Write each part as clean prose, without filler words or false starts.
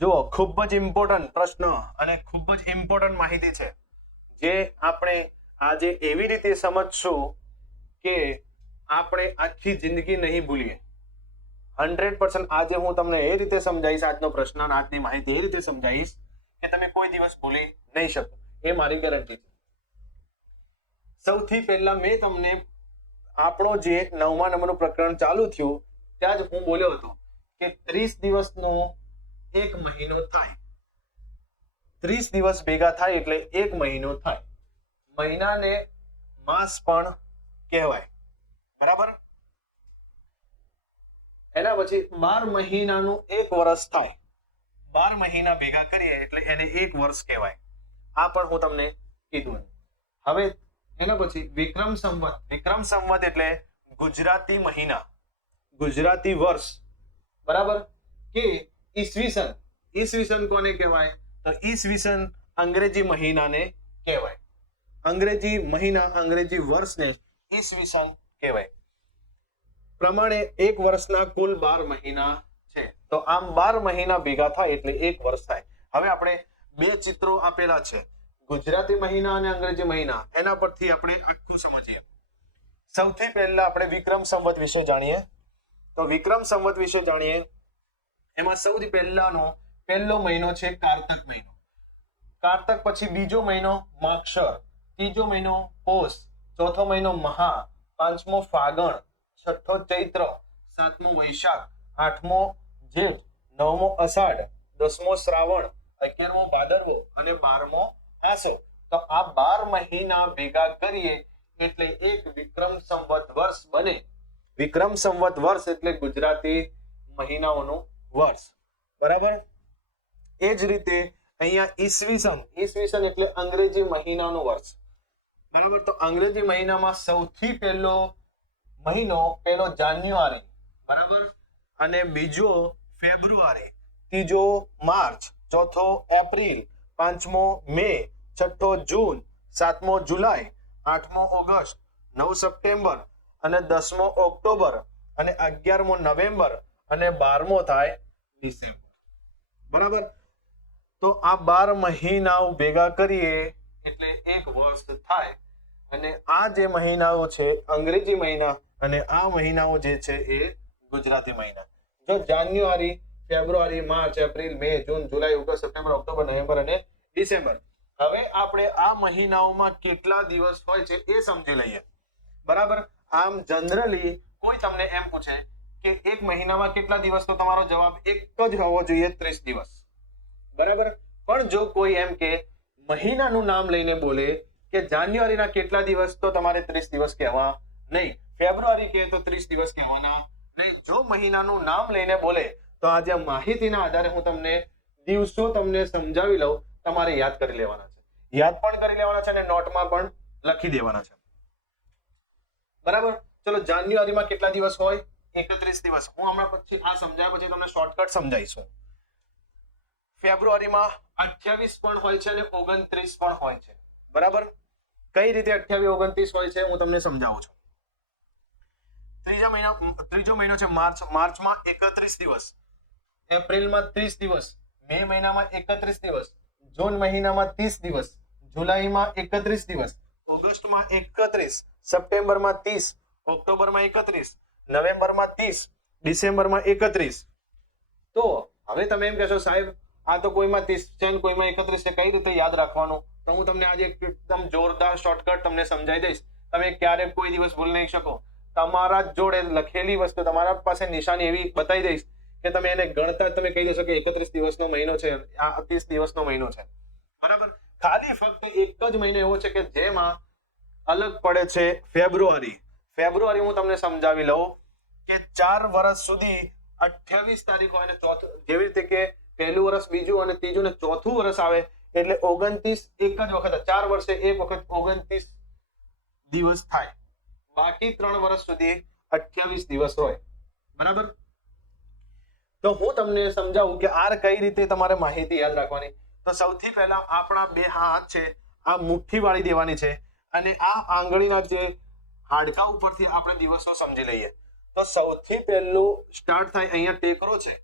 જુઓ, ખૂબ જ ઇમ્પોર્ટન્ટ પ્રશ્ન અને ખૂબ જ ઇમ્પોર્ટન્ટ માહિતી છે, જે આપણે આજે એવી રીતે સમજશું કે આપણે આખી જિંદગી નહીં ભૂલીએ. 100% આજે હું તમને એ રીતે સમજાવીશ, આજનો પ્રશ્ન અને આજની માહિતી એ રીતે સમજાવીશ કે તમે કોઈ દિવસ ભૂલી નહીં શકો, એ મારી ગેરંટી છે. સૌથી પહેલા મેં તમને આપણો જે 9મા નંબરનું પ્રકરણ ચાલુ થયું ત્યાં જ હું બોલ્યો હતો કે 30 દિવસનો એક મહિનો થાય. 30 દિવસ ભેગા થાય એટલે એક મહિનો થાય. મહિનાને માસ પણ કહેવાય, બરાબર. એના પછી 12 મહિનાનું એક વર્ષ થાય. 12 મહિના ભેગા કરીએ એટલે એને એક વર્ષ કહેવાય. આ પણ હું તમને કીધું. હવે એના પછી વિક્રમ સંવત. વિક્રમ સંવત એટલે ગુજરાતી મહિના, ગુજરાતી વર્ષ, બરાબર. કે ઈસવીસન. ઈસવીસન કોને કહેવાય? તો ઈસવીસન અંગ્રેજી મહિનાને કહેવાય. અંગ્રેજી મહિના, અંગ્રેજી વર્ષને ઈસવીસન કહેવાય. પ્રમાણે એક વર્ષના કુલ 12 મહિના છે. તો આમ 12 મહિના ભેગા થાય એટલે એક વર્ષ થાય. હવે આપણે બે ચિત્રો આપેલા છે, ગુજરાતી મહિના અને અંગ્રેજી મહિના. એના પરથી આપણે આખું સમજીએ. સૌથી પહેલા આપણે વિક્રમ સંવત વિશે જાણીએ. તો વિક્રમ સંવત વિશે જાણીએ. એમાં સૌથી પહેલો મહિનો છે કારતક મહિનો. કારતક પછી બીજો મહિનો માગશર, ત્રીજો મહિનો પોષ, ચોથો મહિનો મહા, પાંચમો ફાગણ, છઠ્ઠો ચૈત્ર, સાતમો વૈશાખ, આઠમો જેઠ, નવમો અષાઢ, 10મો શ્રાવણ, 11મો ભાદરવો અને 12મો આસો. તો આ 12 મહિના ભેગા કરીએ એટલે એક વિક્રમ સંવત વર્ષ બને. વિક્રમ સંવત વર્ષ એટલે ગુજરાતી મહિનાઓનું વર્ષ, બરાબર. એ જ રીતે અહીંયા ઈસવીસન. ઈસવીસન એટલે અંગ્રેજી મહિનાનું વર્ષ, બરાબર. તો અંગ્રેજી મહિનામાં સૌથી પહેલો મહિનો પહેલો જાન્યુઆરી, બરાબર, અને બીજો ફેબ્રુઆરી, ત્રીજો માર્ચ, ચોથો એપ્રિલ, પાંચમો મે, છઠ્ઠો જૂન, સાતમો જુલાઈ, આઠમો ઓગસ્ટ, 9 સપ્ટેમ્બર અને 10મો ઓક્ટોબર અને 11મો નવેમ્બર અને 12મો થાય ડિસેમ્બર, બરાબર. તો આ 12 મહિનાઓ ભેગા કરીએ એટલે એક વર્ષ થાય. અને આ જે મહિનાઓ છે અંગ્રેજી મહિના અને આ મહિનાઓ જે છે એ ગુજરાતી મહિના. જો જાન્યુઆરી, ફેબ્રુઆરી, માર્ચ, એપ્રિલ, મે, જૂન, જુલાઈ, ઓગસ્ટ, સપ્ટેમ્બર, ઓક્ટોબર, નવેમ્બર અને ડિસેમ્બર. હવે આપણે આ મહિનાઓમાં કેટલા દિવસ હોય છે એ સમજી લઈએ, બરાબર. આમ જનરલી કોઈ તમને એમ પૂછે કે એક મહિનામાં કેટલા દિવસ, તો તમારો જવાબ એક જ હોવો જોઈએ, 30 દિવસ, બરાબર. પણ જો કોઈ એમ કે મહિનાનું નામ લઈને બોલે કે જાન્યુઆરીના કેટલા દિવસ, તો તમારે 30 દિવસ કહેવા નહીં. ફેબ્રુઆરી કહે તો 30 દિવસ કહેવાના નહીં. જો મહિનાનું નામ લઈને બોલે તો આજે માહિતીના આધારે હું તમને દિવસો તમને સમજાવી લઉં, તમારે યાદ કરી લેવાના છે. યાદ પણ કરી લેવાના છે અને નોટમાં પણ લખી દેવાના છે, બરાબર. ચલો, જાન્યુઆરીમાં કેટલા દિવસ હોય? 31 દિવસ. હું હમણાં પછી આ સમજાવ્યા પછી તમને શોર્ટકટ સમજાવીશું. ફેબ્રુઆરીમાં 28 પણ હોય છે અને 29 પણ હોય છે, બરાબર. કઈ રીતે 28, 29 હોય છે હું તમને સમજાવું છું. ત્રીજો મહિનો છે માર્ચ. માર્ચમાં 31 દિવસ, એપ્રિલમાં 30 દિવસ, મે મહિનામાં 31 દિવસ, જૂન મહિનામાં 30 દિવસ, જુલાઈમાં 31 દિવસ, ઓગસ્ટમાં 31, સપ્ટેમ્બરમાં 30, ઓક્ટોબરમાં 31, નવેમ્બરમાં 30, ડિસેમ્બરમાં 31. તો હવે તમે એમ કહેશો સાહેબ આ તો કોઈમાં 30 છે કોઈમાં 31 છે, કઈ રીતે યાદ રાખવાનું? તો હું તમને આજે એકદમ જોરદાર શોર્ટકટ તમને સમજાવી દઈશ. તમે ક્યારેક કોઈ દિવસ ભૂલી નહીં શકો. તમારા જોડે લખેલી વસ્તુ, તમારા પાસે નિશાની એવી બતાવી દઈશ કે તમે એને ગણતા તમે કહી દેશો કે 31 દિવસનો મહિનો છે, આ 30 દિવસનો મહિનો છે, બરાબર. ખાલી ફક્ત એક જ મહિનો એવો છે કે જેમાં અલગ પડે છે ફેબ્રુઆરી. ફેબ્રુઆરી હું તમને સમજાવી લઉં કે 4 વર્ષ સુધી 28 તારીખ હોય અને ચોથું, જેવી રીતે કે પહેલું વર્ષ, બીજું અને ત્રીજું ને ચોથું વર્ષ આવે એટલે 29 એક જ વખત, 4 વર્ષે એક વખત 29 દિવસ થાય. બાકી 3 વર્ષ સુધી 28 દિવસ હોય, બરાબર. તો હું તમને સમજાવું કે આ કઈ રીતે તમારે માહિતી યાદ રાખવાની. તો સૌથી પહેલા આપણા બે હાથ છે આ મુઠ્ઠી વાળી દેવાની છે અને આ આંગળીના જે હાડકા ઉપરથી આપણે દિવસો સમજી લઈએ. તો સૌથી પહેલું સ્ટાર્ટ થાય અહીંયા ટેકરો છે.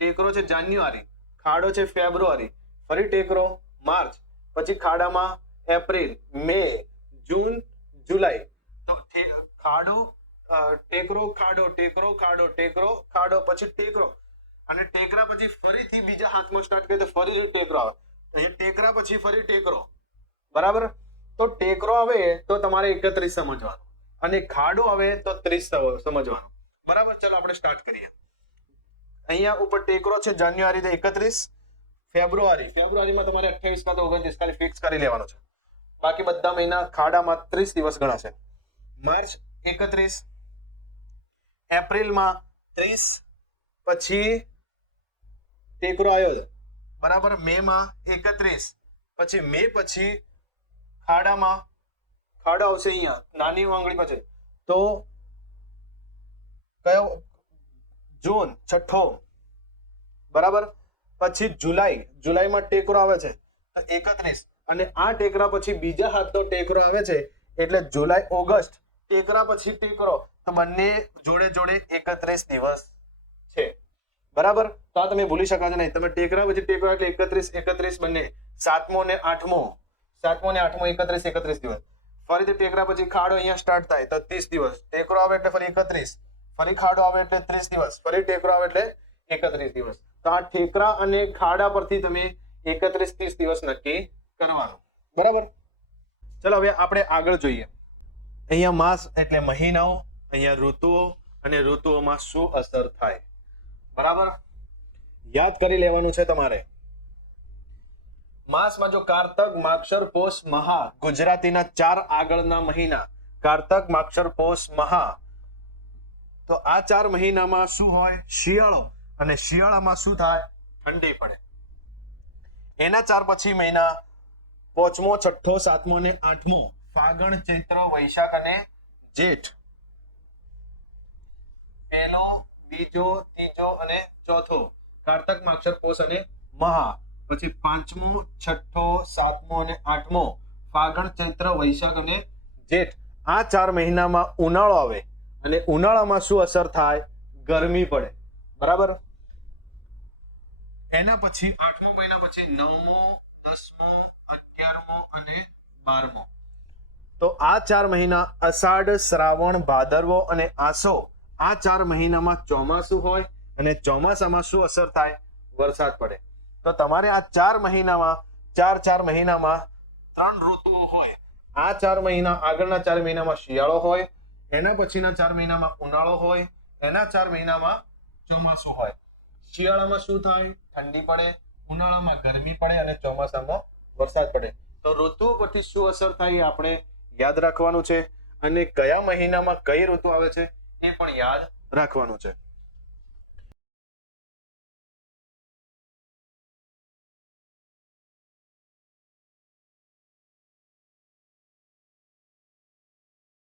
ટેકરો છે જાન્યુઆરી. ખાડો છે ફેબ્રુઆરી, ફરી ટેકરો માર્ચ, પછી ખાડામાં એપ્રિલ, મે, જૂન, જુલાઈ. તો ખાડો ટેકરો ખાડો ટેકરો ખાડો ટેકરો ખાડો પછી ટેકરો અને ટેકરા પછી ફરીથી બીજા હાથમાં સ્ટાર્ટ કરીએ તો ફરીથી ટેકરો આવે. અહીંયા ટેકરા પછી ફરી ટેકરો. બરાબર. તો ટેકરો આવે તો તમારે 31 સમજવાનું અને ખાડો આવે તો 30 સમજવાનું. બરાબર. ચલો આપણે સ્ટાર્ટ કરીએ. અહીંયા ઉપર ટેકરો છે જાન્યુઆરી તો 31, ફેબ્રુઆરીમાં તમારે 28 કાં તો 29 ખાલી ફિક્સ કરી લેવાનું છે. બાકી બધા મહિના ખાડામાં 30 દિવસ ગણાશે. માર્ચ 31, એપ્રિલમાં 30, પછી ટેકરો આવ્યો છે. બરાબર. મે માં 31, પછી મે પછી ખાડો આવશે અહીંયા નાની આંગળી પછી. તો કયો? જૂન છઠ્ઠો. બરાબર. પછી જુલાઈમાં ટેકરો આવે છે તો 31 અને આ ટેકરા પછી બીજા હાથનો ટેકરો આવે છે એટલે જુલાઈ ઓગસ્ટ. ટેકરા પછી ટેકરો તો બંને જોડે 31 દિવસ છે. બરાબર. તો આ તમે ભૂલી શકાશે નહીં. તમે ટેકરા પછી ટેકરો એટલે 31 બંને. 7મો ને 8મો 31 દિવસ. ફરીથી ટેકરા પછી ખાડો અહીંયા સ્ટાર્ટ થાય તો 30 દિવસ. ટેકરો આવે એટલે ફરી 31, ફરી ખાડો આવે એટલે 30 દિવસ, ફરી ટેકરો આવે એટલે 31 દિવસ. તો આ ટેકરા અને ખાડા પરથી તમે 31-30 દિવસ નક્કી કરવાનું. બરાબર. ચલો હવે આપણે આગળ જોઈએ. અહીંયા માસ એટલે મહિનાઓ, અહીંયા ઋતુઓ અને ઋતુઓમાં શું અસર થાય. બરાબર. યાદ કરી લેવાનું છે તમારે. માસમાં જો કારતક, માગશર, પોષ, મહા ગુજરાતીના 4 આગળના મહિના કારતક, માગશર, પોષ, મહા. તો આ 4 મહિનામાં શું હોય? શિયાળો. અને શિયાળામાં શું થાય? ઠંડી પડે. એના 4 પછી મહિના 5મો, 6ઠ્ઠો, 7મો ને 8મો ફાગણ, ચૈત્ર, વૈશાખ અને જેઠ. પહેલો, બીજો, ત્રીજો અને ચોથો કારતક, માગશર, પોષ અને મહા. પછી 5મો, 6ઠ્ઠો, 7મો અને 8મો ફાગણ, ચૈત્ર, વૈશાખ અને જેઠ. આ 4 મહિનામાં ઉનાળો આવે અને ઉનાળામાં શું અસર થાય? ગરમી પડે. બરાબર. એના પછી 8મો મહિના પછી 9મો, 10મો, 11મો અને 12મો. તો આ 4 મહિના અષાઢ, શ્રાવણ, ભાદરવો અને આસો. આ 4 મહિનામાં ચોમાસું હોય અને ચોમાસામાં શું અસર થાય? વરસાદ પડે. તો તમારે આ 4 મહિનામાં 4 મહિનામાં 3 ઋતુઓ હોય. આ 4 મહિના આગળના 4 મહિનામાં શિયાળો હોય, એના પછીના 4 મહિનામાં ઉનાળો હોય, એના 4 મહિનામાં ચોમાસું હોય. શિયાળામાં શું થાય? ઠંડી પડે, ઉનાળામાં ગરમી પડે અને ચોમાસામાં વરસાદ પડે. તો ઋતુઓ પરથી શું અસર થાય એ આપણે યાદ રાખવાનું છે અને કયા મહિનામાં કઈ ઋતુ આવે છે એ પણ યાદ રાખવાનું છે.